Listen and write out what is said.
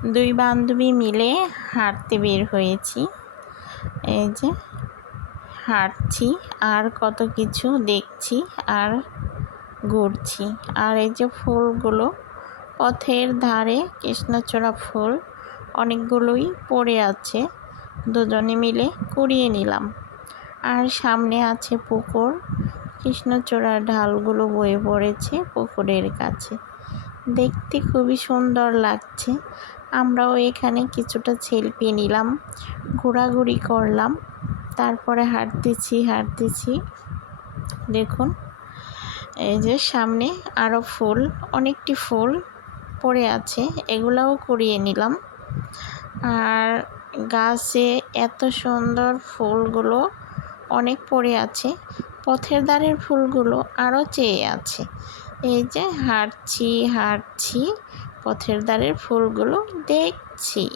দুই বান্ধবী মিলে হাঁটতে বের হয়েছি। এই যে হাঁটছি আর কত কিছু দেখছি আর ঘুরছি। আর এই যে ফুলগুলো পথের ধারে কৃষ্ণচূড়া ফুল অনেকগুলোই পড়ে আছে, দুজনে মিলে কুড়িয়ে নিলাম। আর সামনে আছে পুকুর, কৃষ্ণচূড়ার ঢালগুলো বয়ে পড়েছে পুকুরের কাছে, দেখতে খুবই সুন্দর লাগছে। আমরাও এখানে কিছুটা সেলফি নিলাম, ঘোরাঘুরি করলাম, তারপরে হাঁটতেছি। দেখুন এই যে সামনে আরও ফুল, অনেকটি ফুল পড়ে আছে, এগুলাও কুড়িয়ে নিলাম। আর গাছে এত সুন্দর ফুলগুলো অনেক পড়ে আছে, পথের ধারের ফুলগুলো আরও চেয়ে আছে। এই যে হাঁটছি পথের ধারের ফুলগুলো দেখছি।